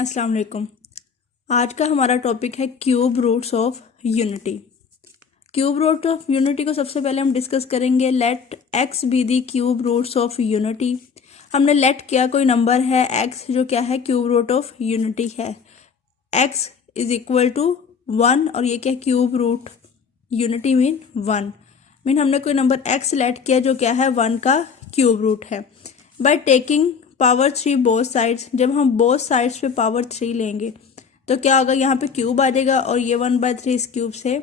अस्सलाम वालेकुम। आज का हमारा टॉपिक है cube roots of unity. Cube root of unity को सबसे पहले हम डिस्कस करेंगे। Let x be the cube roots of unity. हमने लेट किया कोई नंबर है एक्स जो क्या है क्यूब रूट ऑफ यूनिटी है। एक्स इज इक्वल टू 1 और ये क्या cube root unity mean 1 mean हमने कोई नंबर एक्स लेट किया जो क्या है 1 का क्यूब रूट है। By taking power 3 both sides, जब हम बोथ साइड्स पे पावर 3 लेंगे तो क्या होगा, यहाँ पे क्यूब आ जाएगा और ये 1/3 इस क्यूब से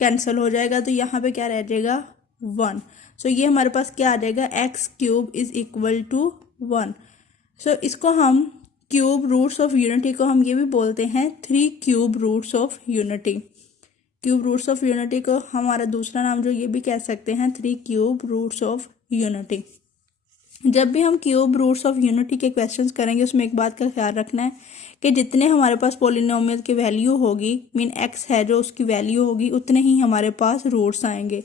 कैंसिल हो जाएगा तो यहाँ पे क्या रह जाएगा 1। सो ये हमारे पास क्या आ जाएगा x cube is equal to 1। So इसको हम क्यूब रूट्स ऑफ यूनिटी को हम ये भी बोलते हैं 3 cube roots of unity. Cube roots of unity को हमारा दूसरा नाम जो ये भी कह सकते हैं 3 क्यूब रूट्स ऑफ यूनिटी। जब भी हम क्यूब रूट्स ऑफ यूनिटी के क्वेश्चंस करेंगे उसमें एक बात का ख्याल रखना है कि जितने हमारे पास पोलिनोमियल की वैल्यू होगी मीन एक्स है जो उसकी वैल्यू होगी उतने ही हमारे पास रूट्स आएंगे।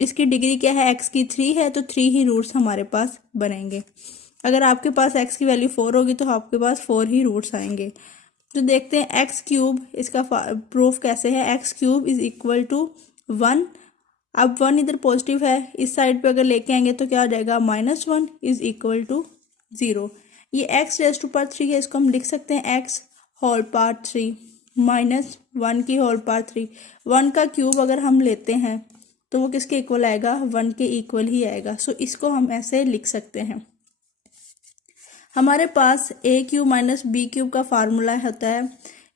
इसकी डिग्री क्या है एक्स की 3 है तो 3 ही रूट्स हमारे पास बनेंगे। अगर आपके पास एक्स की वैल्यू 4 होगी तो आपके पास 4 ही रूट्स आएंगे। तो देखते हैं एक्स क्यूब, इसका प्रूफ कैसे है। X cube is equal to 1। अब 1 इधर पॉजिटिव है, इस साइड पे अगर लेके आएंगे तो क्या हो जाएगा -1 इज इक्वल टू 0। ये x रेज़ टू पावर 3 है, इसको हम लिख सकते हैं x होल पावर 3 -1 की होल पावर 3। 1 का क्यूब अगर हम लेते हैं तो वो किसके इक्वल आएगा 1 के इक्वल ही आएगा। सो इसको हम ऐसे लिख सकते हैं। हमारे पास a cube minus b cube का फार्मूला होता है।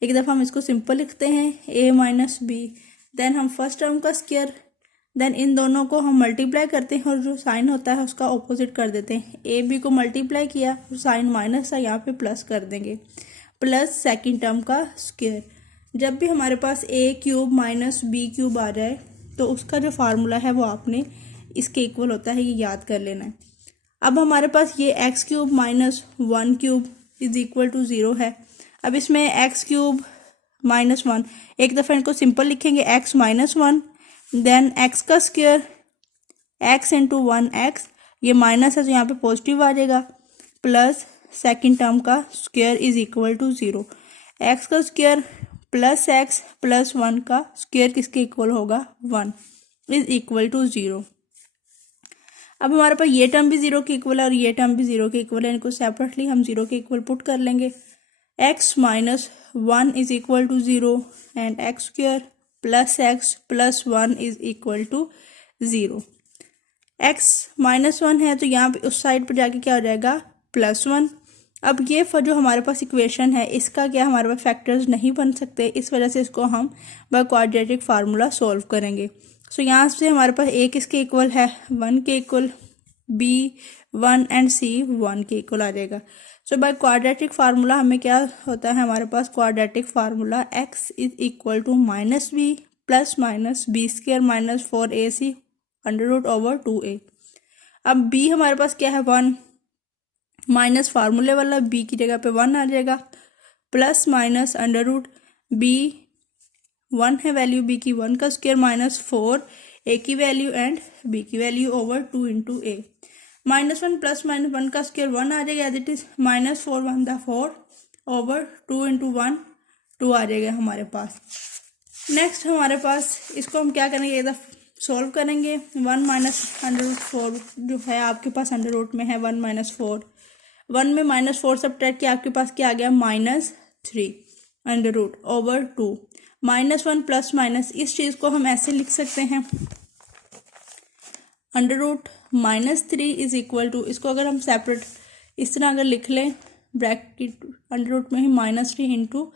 एक दफ़ा हम इसको सिंपल लिखते हैं a माइनस बी, देन हम फर्स्ट टर्म का स्क्वायर, देन इन दोनों को हम मल्टीप्लाई करते हैं और जो साइन होता है उसका ऑपोजिट कर देते हैं। ए बी को मल्टीप्लाई किया तो साइन माइनस था, यहाँ पे प्लस कर देंगे, प्लस सेकंड टर्म का स्क्वायर। जब भी हमारे पास ए क्यूब माइनस बी क्यूब आ जाए तो उसका जो फार्मूला है वो आपने इसके इक्वल होता है, ये याद कर लेना है। अब हमारे पास ये x cube minus 1 cube is equal to 0 है। अब इसमें एक्स क्यूब -1, एक दफ़ा इनको सिंपल लिखेंगे एक्स -1, देन x का स्क्वायर x इंटू 1x, ये माइनस है तो यहाँ पे पॉजिटिव आ जाएगा, प्लस सेकंड टर्म का square is equal to 0। x का स्क्वायर प्लस x प्लस 1 का स्क्वायर किसके इक्वल होगा 1 इज इक्वल टू 0। अब हमारे पास ये टर्म भी 0 के इक्वल है और ये टर्म भी 0 के इक्वल है, इनको सेपरेटली हम 0 के इक्वल पुट कर लेंगे। x minus 1 is equal to 0 and x square plus x plus 1 is equal to 0। x -1 है तो यहाँ पे उस साइड पर जाके क्या हो जाएगा +1। अब ये जो हमारे पास इक्वेशन है इसका क्या हमारे पास फैक्टर्स नहीं बन सकते, इस वजह से इसको हम बाय क्वाड्रेटिक फार्मूला सॉल्व करेंगे। सो यहाँ से हमारे पास a किसके इक्वल है 1 के इक्वल, b 1 एंड c 1 के इक्वल आ जाएगा। सो बाय क्वाड्रेटिक फार्मूला हमें क्या होता है, हमारे पास quadratic formula x is equal to -b plus minus B square minus 4ac under root over 2a। अब b हमारे पास क्या है 1, माइनस फार्मूले वाला b की जगह पे 1 आ जाएगा, plus minus under root b 1 है वैल्यू b की, 1 का स्क्वायर माइनस 4 a की वैल्यू एंड b की value over 2 into a। -1 plus -1 का स्क्वायर 1 आ जाएगा एज इट इज, -4 1 दा 4 ओवर 2 इंटू 1 2 आ जाएगा हमारे पास। नेक्स्ट हमारे पास इसको हम क्या करेंगे, एक दफ़ा सॉल्व करेंगे। 1 माइनस अंडर रूट 4 जो है आपके पास अंडर रूट में है 1 माइनस 4, 1 में -4 सब्ट्रैक्ट किया आपके पास क्या आ गया -3 under root over 2। -1 plus minus इस चीज़ को हम ऐसे लिख सकते हैं under root -3 is equal to, इसको अगर हम सेपरेट इस तरह अगर लिख लें ब्रैकेट अंडर रूट में ही -3 इंटू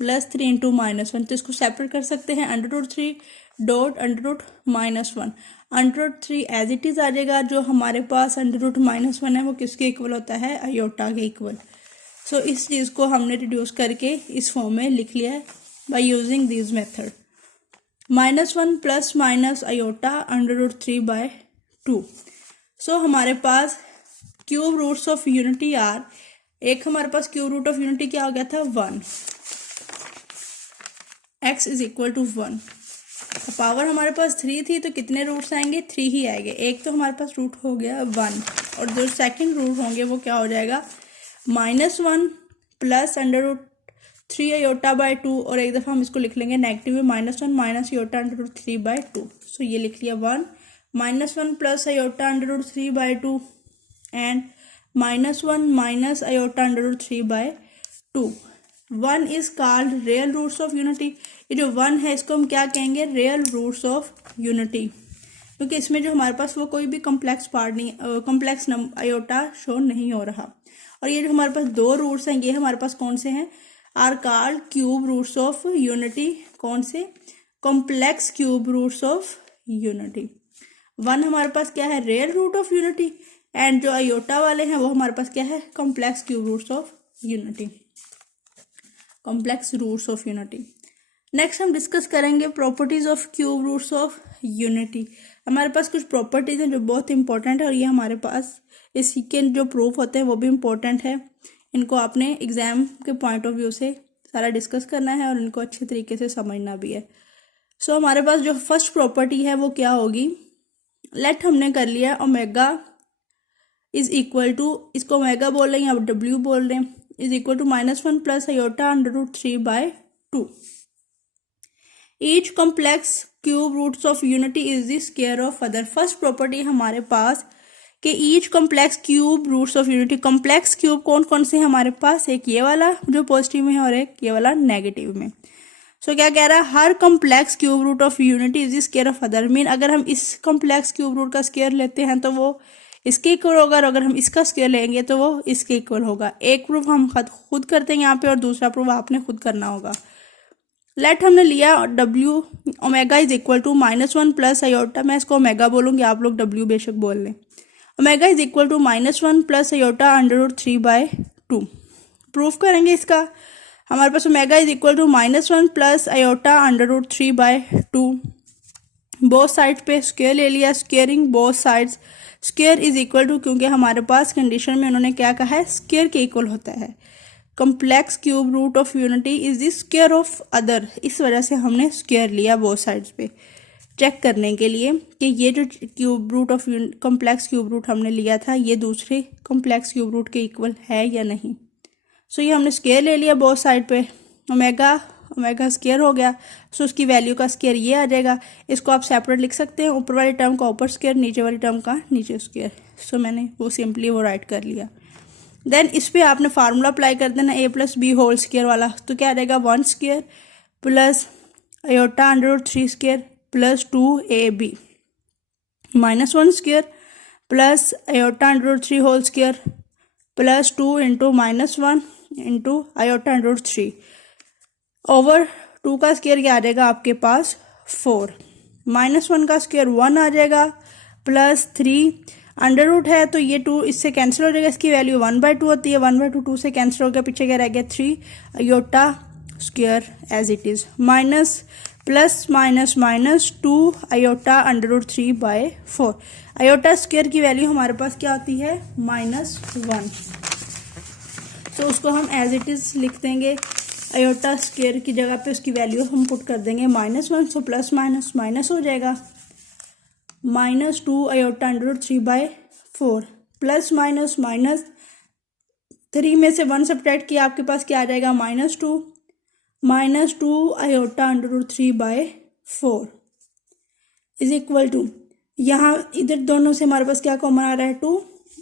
+3 इंटू -1, तो इसको सेपरेट कर सकते हैं under root 3 dot under root -1। Under root 3 as it is आ जाएगा, जो हमारे पास अंडर रूट -1 है वो किसके इक्वल होता है आयोटा के इक्वल। सो इस चीज़ को हमने रिड्यूस करके इस फॉर्म में लिख लिया है by using this method, -1 plus minus iota under root 3/2। So हमारे पास cube roots of unity are, एक हमारे पास क्यूब रूट ऑफ यूनिटी क्या हो गया था 1, x is equal to 1। Power हमारे पास 3 थी तो कितने रूट्स आएंगे 3 ही आएंगे। एक तो हमारे पास रूट हो गया 1 और जो सेकंड रूट होंगे वो क्या हो जाएगा -1 plus under root 3 iota by 2, और एक दफ़ा हम इसको लिख लेंगे नेगेटिव में -1 minus iota under root 3 by 2। So ये लिख लिया 1 -1 plus iota under root 3 by 2 and -1 minus iota under root 3 by 2। 1 is called real roots of unity. ये जो 1 है इसको हम क्या कहेंगे, रियल रूट्स ऑफ यूनिटी, क्योंकि इसमें जो हमारे पास वो कोई भी कम्प्लेक्स पार्ट नहीं, कम्प्लेक्स आयोटा शो नहीं हो रहा। और ये जो हमारे पास दो रूट्स हैं ये हमारे पास कौन से हैं, are called cube roots of unity. कौन से, complex cube roots of unity. 1 हमारे पास क्या है, real root of unity, and जो आयोटा वाले हैं वो हमारे पास क्या है, complex cube roots of unity, complex roots of unity. Next हम डिस्कस करेंगे properties of cube roots of unity. हमारे पास कुछ प्रॉपर्टीज हैं जो बहुत इंपॉर्टेंट है, और ये हमारे पास इसके जो प्रूफ होते हैं वो भी इम्पोर्टेंट है। इनको आपने एग्जाम के पॉइंट ऑफ व्यू से सारा डिस्कस करना है और इनको अच्छे तरीके से समझना भी है। सो हमारे पास जो फर्स्ट प्रॉपर्टी है वो क्या होगी, लेट हमने कर लिया ओमेगा इज इक्वल टू, इसको ओमेगा बोल रहे हैं अब डब्ल्यू बोल रहे हैं, is equal to -1 plus iota under root 3 by 2। Each complex cube roots of unity is the square of other. First property हमारे पास कि each complex cube roots of unity, complex cube कौन कौन से हैं हमारे पास, एक ये वाला जो पॉजिटिव में है और एक ये वाला नेगेटिव में। सो क्या कह रहा है, हर complex cube root of unity is the square of other. Mean अगर हम इस कॉम्प्लेक्स क्यूब रूट का स्क्वायर लेते हैं तो वो इसके इक्वल होगा, और अगर हम इसका स्क्वायर लेंगे तो वो इसके इक्वल होगा। एक प्रूफ हम खुद करते हैं यहाँ पे और दूसरा प्रूफ आपने खुद करना होगा। लेट हमने लिया W omega is equal to -1 plus iota, मैं इसको ओमेगा बोलूँगी, आप लोग डब्ल्यू बेशक बोल लें। Omega is equal to -1 plus iota under root 3 by 2। Proof करेंगे इसका, हमारे पास omega is equal to -1 plus iota under root 3 by 2। Both side पे स्क्वायर ले लिया, squaring both sides, square is equal to, क्योंकि हमारे पास कंडीशन में उन्होंने क्या कहा है, स्क्वायर के इक्वल होता है। Complex cube root of unity is the square of other, इस वजह से हमने स्क्वायर लिया बोथ साइड्स पे, चेक करने के लिए कि ये जो cube root of complex cube root हमने लिया था ये दूसरे कॉम्प्लेक्स क्यूब रूट के इक्वल है या नहीं। सो ये हमने स्क्वायर ले लिया बोथ साइड पे, ओमेगा ओमेगा स्क्वायर हो गया। सो उसकी वैल्यू का स्क्वायर ये आ जाएगा। इसको आप सेपरेट लिख सकते हैं, ऊपर वाली टर्म का ऊपर स्क्वायर, नीचे वाली टर्म का नीचे स्क्वायर। सो मैंने वो सिंपली वो राइट कर लिया। देन इस पर आपने फार्मूला अप्लाई कर देना a plus b whole square वाला, तो क्या आ जाएगा 1 square plus iota under root 3 square plus 2ab -1 square plus iota under root 3 whole square plus 2 into -1 into iota under root 3 over 2 का स्क्वायर क्या आ जाएगा आपके पास 4, -1 का स्क्वायर 1 आ जाएगा प्लस 3 अंडर रूट है तो ये 2 इससे कैंसिल हो जाएगा, इसकी वैल्यू 1/2 होती है, 1/2 2 से कैंसिल हो गया, पीछे क्या रह गया 3 iota square as it is, minus plus minus minus 2 iota under root 3 by 4। Iota square की वैल्यू हमारे पास क्या होती है -1, तो उसको हम एज इट इज लिख देंगे। आयोटा स्क्वायर की जगह पे उसकी वैल्यू हम पुट कर देंगे -1, सो प्लस माइनस माइनस हो जाएगा, -2 iota under root 3 by 4 plus minus minus 3 में से 1 सब्ट्रैक्ट किया, आपके पास क्या आ जाएगा -2 iota under root 3 by 4 is equal to, यहाँ इधर दोनों से हमारे पास क्या कॉमन आ रहा है 2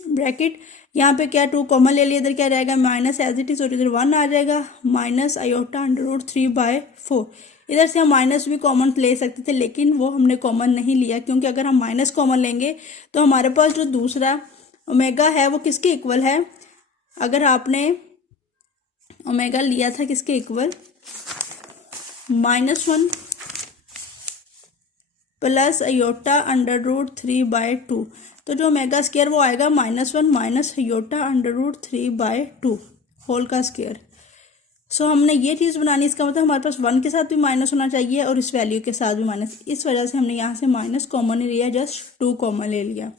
ब्रैकेट, यहाँ पे क्या 2 कॉमन ले लिया, इधर क्या रहेगा माइनस एज इट इज और इधर 1 आ जाएगा minus iota under root 3 by 4। इधर से हम माइनस भी कॉमन ले सकते थे लेकिन वो हमने कॉमन नहीं लिया, क्योंकि अगर हम माइनस कॉमन लेंगे तो हमारे पास जो दूसरा ओमेगा है वो किसके इक्वल है, अगर आपने ओमेगा लिया था किसके equal -1 plus iota under root 3 by 2, तो जो ओमेगा स्क्वायर वो आएगा -1 minus iota under root 3 by 2 whole का स्क्वायर। सो हमने ये चीज़ बनानी, इसका मतलब हमारे पास 1 के साथ भी माइनस होना चाहिए और इस वैल्यू के साथ भी माइनस, इस वजह से हमने यहाँ से माइनस कॉमन ही लिया, जस्ट 2 कॉमन ले लिया।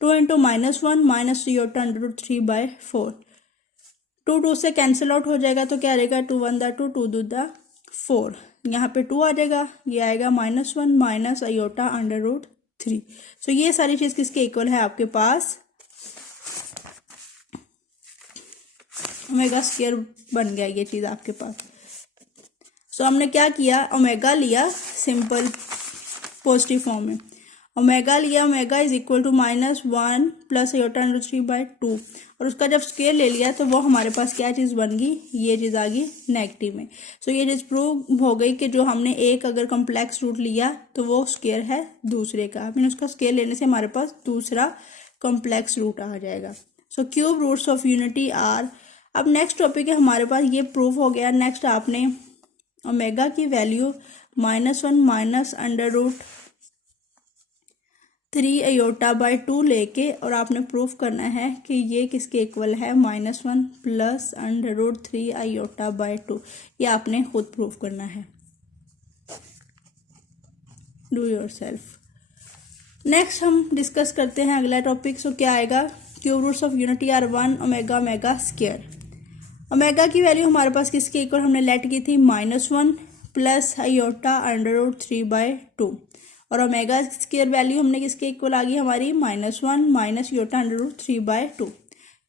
2 into -1 minus iota under root 3 by 4, 2 से कैंसिल आउट हो जाएगा तो क्या रहेगा 2 1 दा 2 2 2 दा 4, यहाँ पे 2 आ जाएगा, ये आएगा -1 माइनस आयोटा अंडर रूट 3। सो ये सारी चीज़ किसके इक्वल है आपके पास ओमेगा स्क्वायर बन गया ये चीज़ आपके पास। सो हमने क्या किया, ओमेगा लिया सिंपल पॉजिटिव फॉर्म में, ओमेगा लिया, omega is equal to -1 plus iota under 3/2, और उसका जब स्क्वायर ले लिया तो वो हमारे पास क्या चीज़ बन गई, ये चीज़ आ गई नेगेटिव में। सो ये चीज़ प्रूव हो गई कि जो हमने एक अगर कम्प्लेक्स रूट लिया तो वो स्क्वायर है दूसरे का, मीन उसका स्क्वायर लेने से हमारे पास दूसरा कम्प्लेक्स रूट आ जाएगा। So cube roots of unity are. अब नेक्स्ट टॉपिक है हमारे पास, ये प्रूफ हो गया। नेक्स्ट आपने ओमेगा की value -1 minus under root 3 iota by 2 लेके और आपने प्रूफ करना है कि ये किसके इक्वल है, -1 plus under root 3 iota by 2। ये आपने खुद प्रूफ करना है, डू योर सेल्फ। नेक्स्ट हम डिस्कस करते हैं अगला टॉपिक। सो क्या आएगा, cube roots of unity are 1 omega omega square. Omega की वैल्यू हमारे पास किसके इक्वल हमने लेट की थी, -1 प्लस आयोटा अंडर रूट 3/2, और ओमेगा स्क्वायर वैल्यू हमने किसके इक्वल आ गई हमारी, -1 minus iota under root 3/2।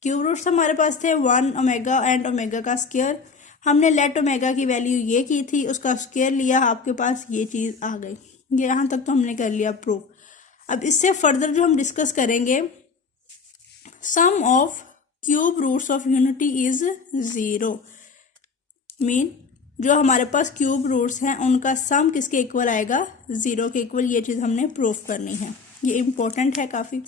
Cube roots हमारे पास थे 1 ओमेगा एंड ओमेगा का स्क्वायर। हमने लेट ओमेगा की वैल्यू ये की थी, उसका स्क्वायर लिया, आपके पास ये चीज़ आ गई। ये यहाँ तक तो हमने कर लिया प्रूफ। अब इससे फर्दर जो हम डिस्कस करेंगे, sum of cube roots of unity is 0, mean जो हमारे पास क्यूब रूट्स हैं उनका सम किसके इक्वल आएगा, 0 के इक्वल। ये चीज़ हमने प्रूफ करनी है, ये इम्पोर्टेंट है काफ़ी।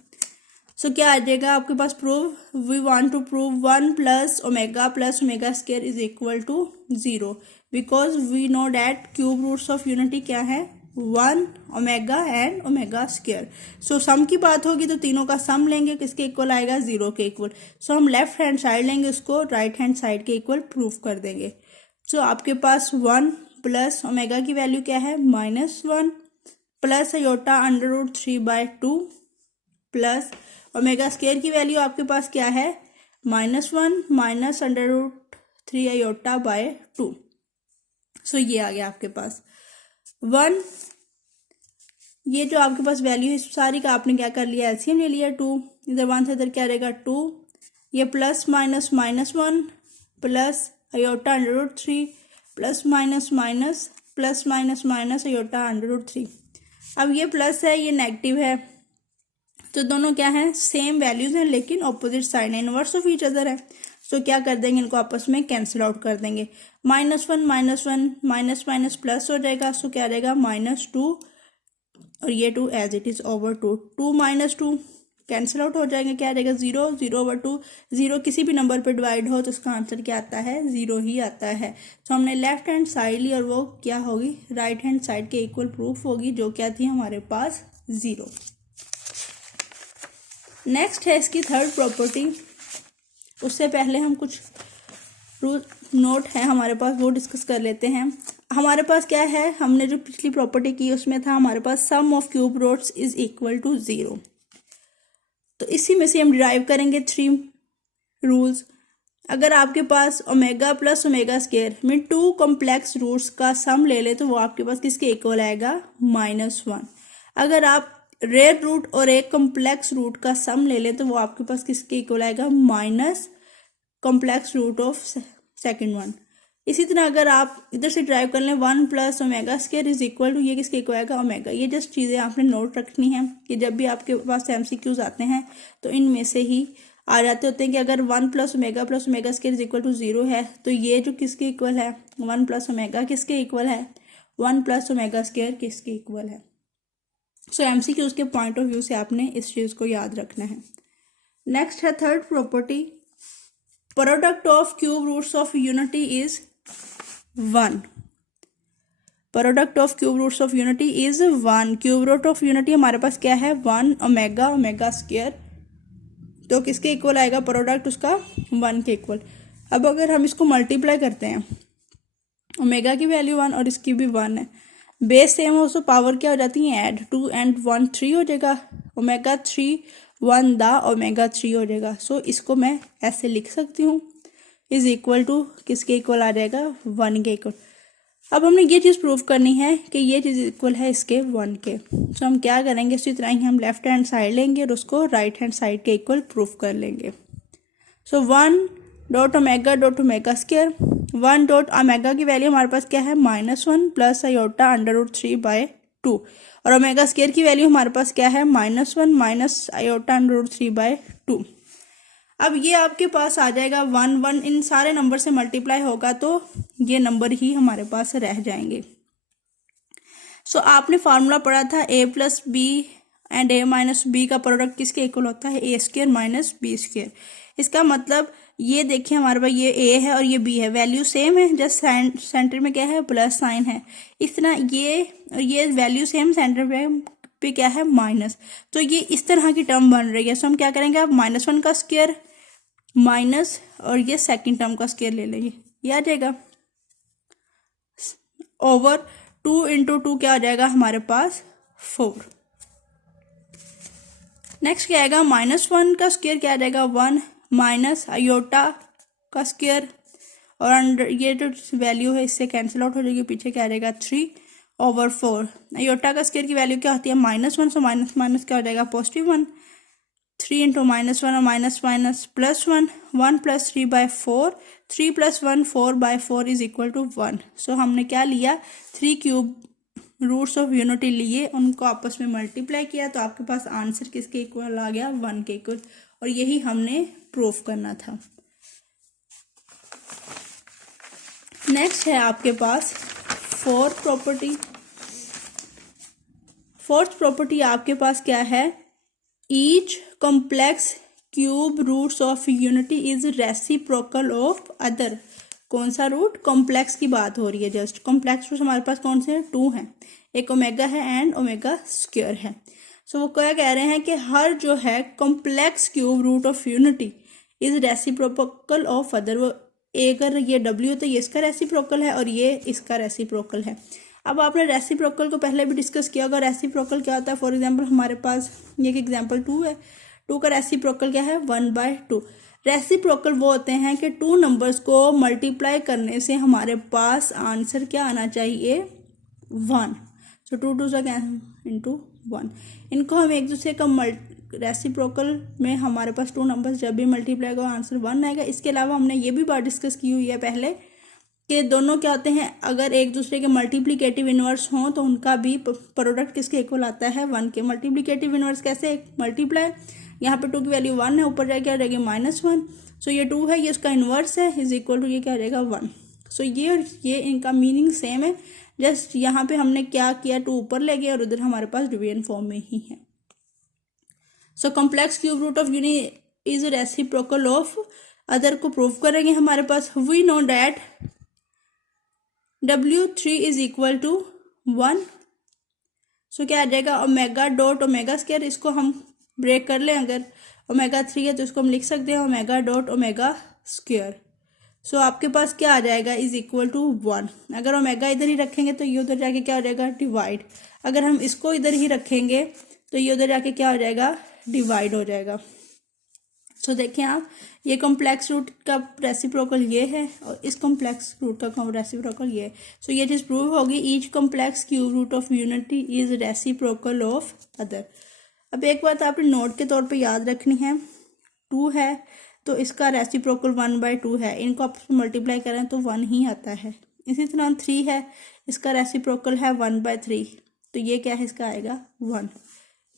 सो क्या आ जाएगा आपके पास proof, we want to prove 1 plus omega square is equal to 0, because we know that cube roots of unity क्या है, 1 omega and omega square. So sum की बात होगी तो तीनों का सम लेंगे, किसके इक्वल आएगा, 0 के इक्वल। सो हम लेफ्ट हैंड साइड लेंगे, उसको राइट हैंड साइड के इक्वल प्रूफ कर देंगे। सो आपके पास 1 प्लस ओमेगा की वैल्यू क्या है, -1 plus iota under root 3/2 plus omega square की वैल्यू आपके पास क्या है, -1 minus under root 3 iota by 2। So ये आ गया आपके पास 1। ये जो आपके पास वैल्यू है सारी का आपने क्या कर लिया, एलसीएम ले लिया 2, इधर 1 से इधर क्या रहेगा 2, ये plus minus -1 plus iota under root 3 plus minus iota under root 3। अब ये प्लस है, ये नेगेटिव है, तो दोनों क्या हैं, सेम वैल्यूज हैं लेकिन ऑपोजिट साइड है, इनवर्स ऑफ ईच अदर है। सो क्या कर देंगे, इनको आपस में कैंसिल आउट कर देंगे। -1 माइनस माइनस प्लस हो जाएगा, सो क्या रहेगा -2, और ये 2 as it is over 2, 2 minus 2 cancel out हो जाएंगे, क्या रहेगा 0, 0/2। 0 किसी भी नंबर पे डिवाइड हो तो उसका आंसर क्या आता है, 0 ही आता है। तो हमने लेफ्ट हैंड साइड ली और वो क्या होगी, राइट हैंड साइड के इक्वल प्रूफ होगी, जो क्या थी हमारे पास 0। नेक्स्ट है इसकी थर्ड प्रॉपर्टी। उससे पहले हम कुछ रूल नोट है हमारे पास, वो डिस्कस कर लेते हैं। हमारे पास क्या है, हमने जो पिछली प्रॉपर्टी की उसमें था हमारे पास sum of cube roots is equal to 0, तो इसी में से हम डिराइव करेंगे 3 रूल्स। अगर आपके पास omega plus omega square mean 2 complex roots का सम ले ले तो वो आपके पास किसके इक्वल आएगा, -1। अगर आप रेयर रूट और एक कॉम्प्लेक्स रूट का सम ले ले तो वो आपके पास किसके इक्वल आएगा, minus complex root of second one. इसी तरह अगर आप इधर से ड्राइव कर लें 1 plus omega square is equal to, ये किसके इक्वल आएगा, ओमेगा। ये जस्ट चीज़ें आपने नोट रखनी है कि जब भी आपके पास एमसीक्यूज आते हैं तो इनमें से ही आ जाते होते हैं कि अगर 1 plus omega square is equal to 0 है तो ये जो किसके इक्वल है, 1 प्लस ओमेगा किसके इक्वल है, 1 प्लस ओमेगा स्क्वायर किसके इक्वल है। सो एमसीक्यूज के पॉइंट ऑफ व्यू से आपने इस चीज़ को याद रखना है। नेक्स्ट है third property, product of cube roots of unity is 1। Product of cube roots of unity is 1। Cube root of unity हमारे पास क्या है, 1 ओमेगा स्क्वायर, तो किसके इक्वल आएगा प्रोडक्ट उसका, 1 के इक्वल। अब अगर हम इसको मल्टीप्लाई करते हैं, ओमेगा की वैल्यू 1 और इसकी भी 1 है, बेस सेम हो तो पावर क्या हो जाती है, ऐड 2 एंड 1 3 हो जाएगा, ओमेगा 3 1 दा ओमेगा 3 हो जाएगा। सो इसको मैं ऐसे लिख सकती हूँ, इज इक्वल टू किसके इक्वल आ जाएगा, 1 के इक्वल। अब हमने ये चीज़ प्रूव करनी है कि ये चीज़ इक्वल है इसके 1 के। सो हम क्या करेंगे, इसी तरह ही हम लेफ्ट हैंड साइड लेंगे और उसको राइट हैंड साइड के इक्वल प्रूफ कर लेंगे। सो 1 dot omega square, 1 dot omega की वैल्यू हमारे पास क्या है -1 प्लस आयोटा √3/2, और ओमेगा स्क्वायर की वैल्यू हमारे पास क्या है -1 माइनस आयोटा √3/2। अब ये आपके पास आ जाएगा 1 1, इन सारे नंबर से मल्टीप्लाई होगा तो ये नंबर ही हमारे पास रह जाएंगे। सो आपने फार्मूला पढ़ा था a plus B and a minus B का प्रोडक्ट किसके इक्वल होता है, a square minus B square. इसका मतलब ये देखिए हमारे पास ये a है और ये b है, वैल्यू सेम है, जस्ट सेंटर में क्या है प्लस साइन है। इस तरह ये वैल्यू सेम, सेंटर पे क्या है माइनस, तो ये इस तरह की टर्म बन रही है। सो हम क्या करेंगे, अब -1 का स्क्वायर माइनस और ये सेकंड टर्म का स्क्वायर ले लेंगे, ये आ जाएगा ओवर 2 × 2 क्या आ जाएगा हमारे पास 4। नेक्स्ट क्या आएगा, -1 का स्क्वायर क्या आ जाएगा 1 माइनस आयोटा का स्क्वायर, और अंडर ये जो वैल्यू है इससे कैंसिल आउट हो जाएगी, पीछे क्या आ जाएगा 3/4। आयोटा का स्क्वायर की वैल्यू क्या होती है -1, सो माइनस माइनस क्या हो जाएगा +1, 3 × -1 और minus minus +1, 1 + 3/4, 3 + 1 4/4 is equal to 1। So हमने क्या लिया, 3 क्यूब रूट्स ऑफ यूनिटी लिए, उनको आपस में मल्टीप्लाई किया, तो आपके पास आंसर किसके इक्वल आ गया 1 के इक्वल, और यही हमने प्रूफ करना था। नेक्स्ट है आपके पास फोर्थ प्रॉपर्टी आपके पास क्या है, each complex cube roots of unity is reciprocal of other. कौन सा रूट, कॉम्प्लेक्स की बात हो रही है, जस्ट कॉम्प्लेक्स रूट हमारे पास कौन से हैं, 2 हैं, एक ओमेगा है एंड ओमेगा स्क्वायर है। सो वो क्या कह रहे हैं कि हर जो है complex cube root of unity is reciprocal of other. वो अगर ये W तो ये इसका रेसिप्रोकल है और ये इसका रेसिप्रोकल है। अब आपने रेसिप्रोकल को पहले भी डिस्कस किया होगा, रेसिप्रोकल क्या होता है। फॉर एग्जांपल हमारे पास ये एग्जांपल 2 है, 2 का रेसिप्रोकल क्या है 1/2। रेसिप्रोकल वो होते हैं कि 2 नंबर्स को मल्टीप्लाई करने से हमारे पास आंसर क्या आना चाहिए 1। सो 2 2 × 1, इनको हम एक दूसरे का रेसिप्रोकल में हमारे पास 2 नंबर्स जब भी मल्टीप्लाई होगा आंसर 1 आएगा। इसके अलावा हमने ये भी बात डिस्कस की हुई है पहले कि दोनों क्या होते हैं, अगर एक दूसरे के मल्टीप्लिकेटिव इनवर्स हों तो उनका भी प्रोडक्ट किसके इक्वल आता है 1 के। मल्टीप्लिकेटिव इनवर्स कैसे, मल्टीप्लाई, यहाँ पे 2 की वैल्यू 1 है, ऊपर जाके क्या रहेगी -1, सो ये 2 है, ये उसका इनवर्स है, इज इक्वल टू ये क्या रहेगा 1। सो ये और ये इनका मीनिंग सेम है, जस्ट यहाँ पे हमने क्या किया 2 ऊपर ले गया और उधर हमारे पास डिवीजन फॉर्म में ही है। So complex cube root of unity is reciprocal of other को प्रूव करेंगे हमारे पास। We know that W3 is equal to 1। So क्या आ जाएगा ओमेगा डॉट ओमेगा स्क्वायर, इसको हम ब्रेक कर लें, अगर ओमेगा 3 है तो इसको हम लिख सकते हैं ओमेगा डॉट ओमेगा स्क्वायर। सो आपके पास क्या आ जाएगा इज इक्वल टू 1। अगर ओमेगा इधर ही रखेंगे तो ये उधर जाके क्या हो जाएगा डिवाइड, अगर हम इसको इधर ही रखेंगे तो ये उधर जाके क्या हो जाएगा डिवाइड हो जाएगा। सो देखें आप, ये कॉम्प्लेक्स रूट का रेसिप्रोकल ये है और इस कॉम्प्लेक्स रूट का रेसिप्रोकल ये है। सो ये चीज़ प्रूव होगी, each complex cube root of unity is reciprocal of other. अब एक बात आपने नोट के तौर पे याद रखनी है, 2 है तो इसका रेसिप्रोकल 1/2 है, इनको आप मल्टीप्लाई करें तो 1 ही आता है। इसी तरह 3 है, इसका रेसिप्रोकल है 1/3, तो ये क्या है इसका आएगा 1,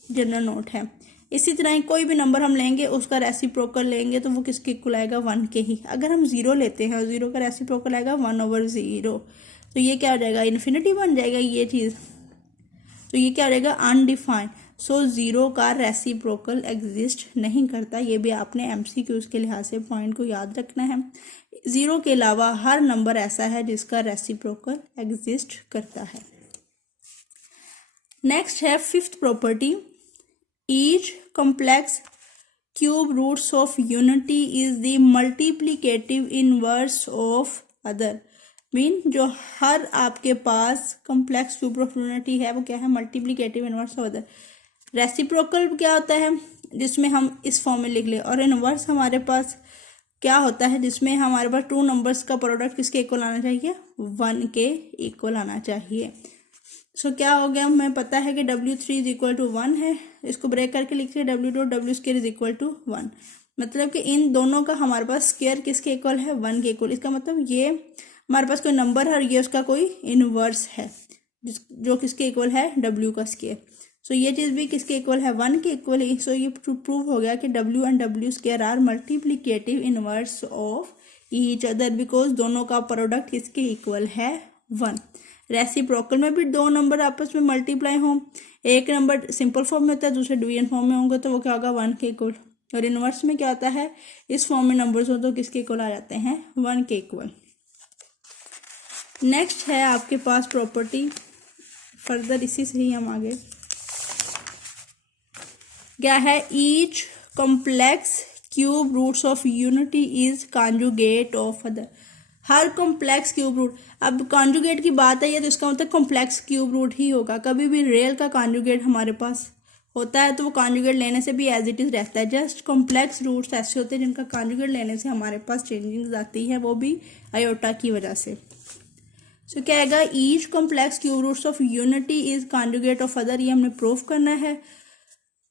जनरल नोट है। इसी तरह कोई भी नंबर हम लेंगे उसका रेसिप्रोकल लेंगे तो वो किसके इक्वल आएगा 1 के ही। अगर हम 0 लेते हैं और 0 का रेसिप्रोकल आएगा 1/0, तो ये क्या हो जाएगा इन्फिनिटी बन जाएगा ये चीज़, तो ये क्या हो जाएगा अनडिफाइंड। सो 0 का रेसिप्रोकल एग्जिस्ट नहीं करता, ये भी आपने MCQs के लिहाज से पॉइंट को याद रखना है। 0 के अलावा हर नंबर ऐसा है जिसका रेसिप्रोकल एग्जिस्ट करता है। नेक्स्ट है 5th property, each complex cube roots of unity is the multiplicative inverse of other. Mean जो हर आपके पास कॉम्प्लेक्स क्यूब ऑफ यूनिटी है वो क्या है multiplicative inverse of other. Reciprocal क्या होता है जिसमें हम इस फॉर्म में लिख ले, और इनवर्स हमारे पास क्या होता है जिसमें हमारे पास 2 नंबर्स का प्रोडक्ट किसके इक्वल आना चाहिए 1 के इक्वल आना चाहिए। सो क्या हो गया, हमें पता है कि W3 इज इक्वल टू 1 है, इसको ब्रेक करके लिखते हैं W2 W² is equal to 1। मतलब कि इन दोनों का हमारे पास स्क्वायर किसके इक्वल है, 1 के इक्वल। इसका मतलब ये हमारे पास कोई नंबर है और ये उसका कोई इनवर्स है जो किसके इक्वल है, w का स्क्वायर। सो ये चीज़ भी किसके इक्वल है, 1 के इक्वल ही। सो ये प्रूव हो गया कि w and w square are multiplicative inverse of each other, because दोनों का प्रोडक्ट किसके इक्वल है, 1। रेसिप्रोकल में भी दो नंबर आपस में मल्टीप्लाई हों, एक नंबर सिंपल फॉर्म में होता है, दूसरे डिवीजन फॉर्म में होंगे तो वो क्या होगा, 1 के इक्वल। और इनवर्स में क्या होता है, इस फॉर्म में नंबर्स हो तो किसके इक्वल आ जाते हैं, 1 के इक्वल। नेक्स्ट है आपके पास प्रॉपर्टी, फर्दर इसी से ही हम आगे क्या है, each complex cube roots of unity is conjugate of other. हर कॉम्प्लेक्स क्यूब रूट, अब कॉन्जुगेट की बात है तो इसका मतलब कॉम्प्लेक्स क्यूब रूट ही होगा। कभी भी रियल का कॉन्जुगेट हमारे पास होता है तो वो कॉन्जुगेट लेने से भी एज इट इज रहता है। जस्ट कॉम्प्लेक्स रूट्स ऐसे होते हैं जिनका कॉन्जुगेट लेने से हमारे पास चेंजिंग्स आती है, वो भी आयोटा की वजह से। सो क्या आएगा, each complex cube roots of unity is conjugate of other, ये हमने प्रूव करना है।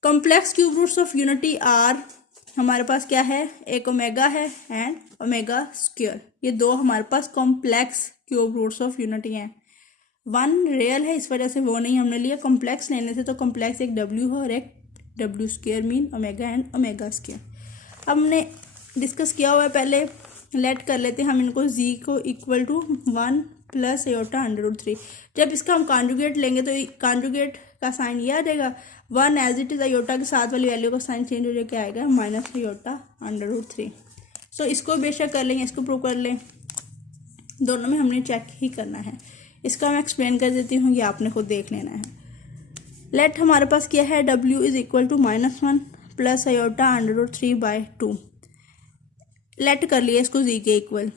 Complex cube roots of unity are हमारे पास क्या है, एक ओमेगा है एंड ओमेगा स्क्वायर। ये दो हमारे पास complex cube roots of unity हैं। 1 रियल है इस वजह से वो नहीं हमने लिया, कॉम्प्लेक्स लेने से तो कॉम्प्लेक्स एक w हो और एक w square mean omega and omega square. अब हमने डिस्कस किया हुआ है, पहले लेट कर लेते हैं हम इनको z को इक्वल टू 1 प्लस आयोटा √3। जब इसका हम कॉन्जुगेट लेंगे तो कॉन्जुगेट का साइन ये आ जाएगा, 1 एज इट इज आयोटा के साथ वाली वैल्यू का साइन चेंज हो जाएगा, आएगा माइनस आयोटा √3। सो इसको बेशक कर लेंगे, इसको प्रूव कर लें, दोनों में हमने चेक ही करना है। इसका मैं एक्सप्लेन कर देती हूँ, ये आपने खुद देख लेना है। लेट हमारे पास क्या है, w is equal to -1 plus iota √3/2। Let कर लिया इसको z के equal,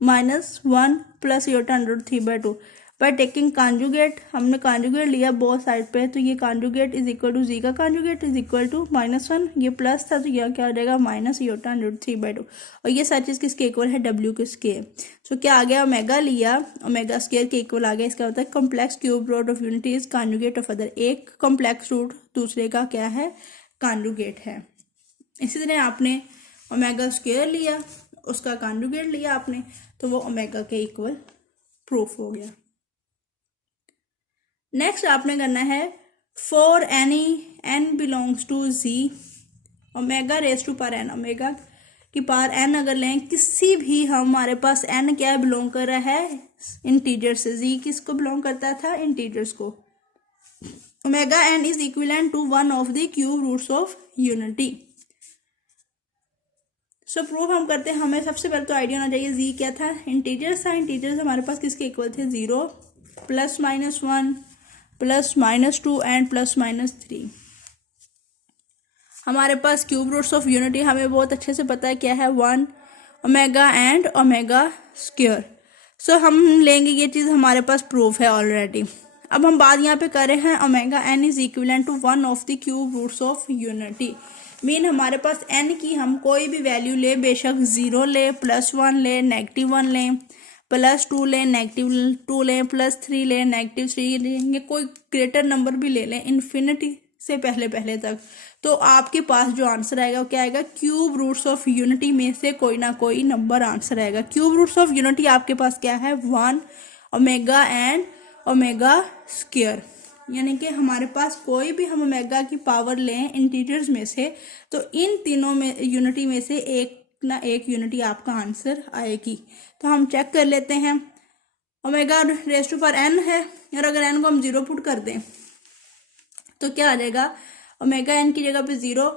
-1 plus iota √3/2। By taking conjugate, हमने कॉन्जुगेट लिया बोथ साइड पे, तो ये conjugate is equal to z का कॉन्जुगेट इज इक्वल टू -1, ये प्लस था तो यह क्या हो जाएगा, माइनस आयोटा √3/2। और ये सारी चीज़ किसके इक्वल है, w के स्क्वायर। सो क्या आ गया, ओमेगा लिया, ओमेगा स्क्वायर के इक्वल आ गया। इसका होता है complex cube root of unity is conjugate of other. एक कॉम्प्लेक्स रूट दूसरे का क्या है, कॉन्जुगेट है। इसी तरह आपने ओमेगा स्क्वायर लिया, उसका कॉन्जुगेट लिया आपने, तो वो ओमेगा के इक्वल प्रूफ हो गया। नेक्स्ट आपने करना है, for any n belongs to z omega raise to power n, omega की पावर n अगर लें, किसी भी हमारे पास n क्या बिलोंग कर रहा है, इंटीजर से। z किसको बिलोंग करता था, इंटीजर्स को। Omega n is equivalent to 1 of the cube roots of unity. So proof हम करते हैं, हमें सबसे पहले तो आइडिया होना चाहिए z क्या था, इंटीजर्स था। इंटीजर्स हमारे पास किसके इक्वल थे, 0 प्लस -1 प्लस -2 एंड प्लस -3। हमारे पास क्यूब रूट्स ऑफ यूनिटी हमें बहुत अच्छे से पता है क्या है, 1 ओमेगा एंड ओमेगा स्क्वायर। सो हम लेंगे, ये चीज़ हमारे पास प्रूफ है ऑलरेडी। अब हम बात यहाँ पे कर रहे हैं, omega n is equivalent to 1 of the cube roots of unity. Mean हमारे पास n की हम कोई भी वैल्यू ले, बेशक 0 ले, +1 ले, -1 ले, +2 ले, -2 ले, +3 ले, -3 ले, ये कोई ग्रेटर नंबर भी ले लें इन्फिनिटी से पहले पहले तक, तो आपके पास जो आंसर आएगा वो क्या आएगा, क्यूब रूट्स ऑफ यूनिटी में से कोई ना कोई नंबर आंसर आएगा। क्यूब रूट्स ऑफ यूनिटी आपके पास क्या है, 1 ओमेगा एंड ओमेगा स्क्वायर। यानी कि हमारे पास कोई भी हम ओमेगा की पावर लें इंटीजर्स में से, तो इन तीनों में यूनिटी में से एक ना एक यूनिटी आपका आंसर आएगी। तो हम चेक कर लेते हैं, omega raise to power n है, और अगर n को हम 0 पुट कर दें तो क्या आ जाएगा, ओमेगा n की जगह पे 0,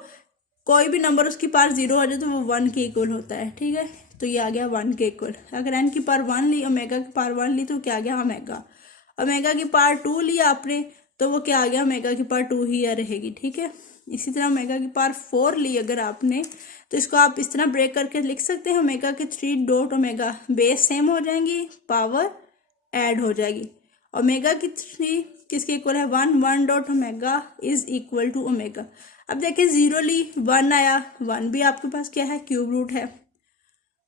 कोई भी नंबर उसकी पावर 0 हो जाए तो वो 1 के इक्वल होता है, ठीक है। तो ये आ गया 1 के इक्वल। अगर n की पावर 1 ली, ओमेगा की पावर 1 ली, तो क्या आ गया, ओमेगा। ओमेगा की पावर 2 लिया आपने, तो वो क्या आ गया, ओमेगा की पावर 2 ही रहेगी, ठीक है। इसी तरह ओमेगा की पावर 4 ली अगर आपने, तो इसको आप इस तरह ब्रेक करके लिख सकते हैं, ओमेगा के 3 डॉट ओमेगा, बेस सेम हो जाएंगी, पावर ऐड हो जाएगी। ओमेगा की 3 किसके इक्वल है, 1 dot omega is equal to omega. अब देखिए 0 ली, 1 आया, 1 भी आपके पास क्या है, क्यूब रूट है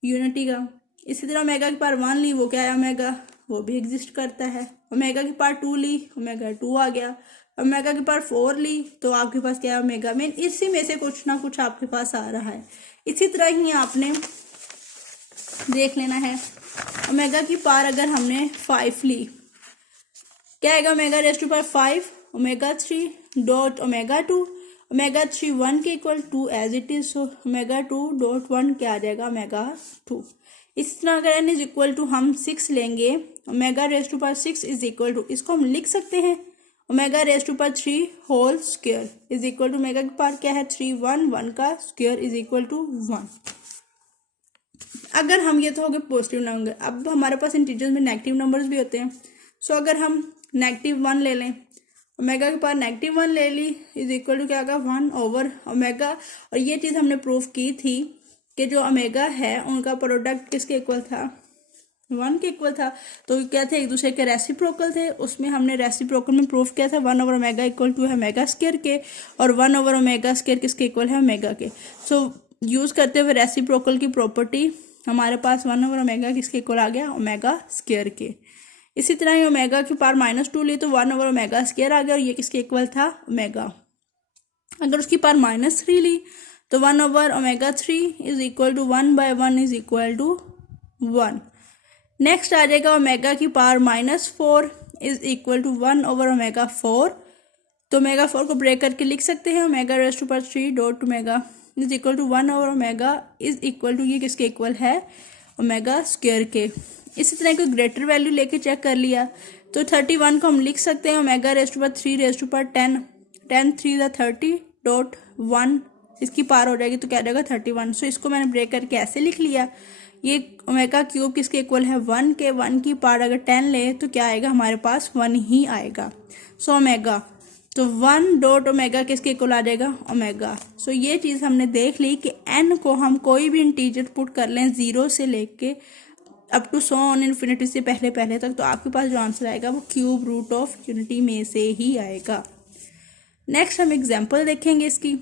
यूनिटी का। इसी तरह ओमेगा की पावर 1 ली, वो क्या है, ओमेगा, वो भी एग्जिस्ट करता है। ओमेगा की पावर 2 ली, ओमेगा 2 आ गया, ओमेगा की पावर 4 ली तो आपके पास क्या है ओमेगा में, इसी में से कुछ ना कुछ आपके पास आ रहा है। इसी तरह ही आपने देख लेना है ओमेगा की पावर अगर हमने 5 ली, क्या आएगा omega raise to power 5 omega 3 dot omega 2, omega 3 1 के equal 2 as it is, so omega 2 dot 1 क्या आ जाएगा ओमेगा 2। इस तरह अगर n इज इक्वल टू हम 6 लेंगे, omega raise to power 6 is equal to, इसको हम लिख सकते हैं omega raise to power 3 whole square is equal to omega की पावर क्या है 3 1 1 का स्क्वायर इज इक्वल टू 1। अगर हम, ये तो हो गए पॉजिटिव नंबर, अब हमारे पास इंटीजर्स में नेगेटिव नंबर्स भी होते हैं। सो अगर हम -1 ले लें, ओमेगा के पावर -1 ले ली इज इक्वल टू क्या होगा 1 ओवर ओमेगा। और ये चीज़ हमने प्रूफ की थी कि जो ओमेगा है उनका प्रोडक्ट किसके इक्वल था, 1 के इक्वल था। तो क्या थे, एक दूसरे के रेसिप्रोकल थे। उसमें हमने रेसिप्रोकल में प्रूफ किया था 1 ओवर ओमेगा इक्वल टू है ओमेगा स्क्वायर के, और 1 ओवर ओमेगा स्क्वायर किसके इक्वल है ओमेगा के। सो यूज़ करते हुए रेसिप्रोकल की प्रॉपर्टी हमारे पास 1 ओवर ओमेगा किसके इक्वल आ गया ओमेगा स्क्वायर के। इसी तरह ही ओमेगा की पावर -2 ली तो 1 ओवर ओमेगा स्क्वायर आ गया, और ये किसके इक्वल था ओमेगा। अगर उसकी पावर -3 ली तो 1 over omega 3 is equal to 1/1 is equal to 1। Next आ जाएगा ओमेगा की power -4 is equal to 1 over omega 4। तो ओमेगा 4 को ब्रेक करके लिख सकते हैं omega raise to power 3 dot omega is equal to 1 over omega is equal to, ये किसके इक्वल है ओमेगा स्क्वायर के। इसी तरह कोई ग्रेटर वैल्यू लेके चेक कर लिया तो 31 को हम लिख सकते हैं omega raise to power 3 raise to power 10 10 3 the 30 dot 1, इसकी पावर हो जाएगी तो क्या जाएगा 31। सो इसको मैंने ब्रेक करके ऐसे लिख लिया। ये ओमेगा क्यूब किसके इक्वल है 1 के, 1 की पावर अगर 10 ले तो क्या आएगा हमारे पास 1 ही आएगा। सो ओमेगा, तो 1 डॉट ओमेगा किसके इक्वल आ जाएगा ओमेगा। सो ये चीज़ हमने देख ली कि n को हम कोई भी इंटीजर पुट कर लें 0 से लेके up to so on infinity से पहले तक, तो आपके पास जो आंसर आएगा वो क्यूब रूट ऑफ यूनिटी में से ही आएगा। नेक्स्ट हम एग्जाम्पल देखेंगे इसकी।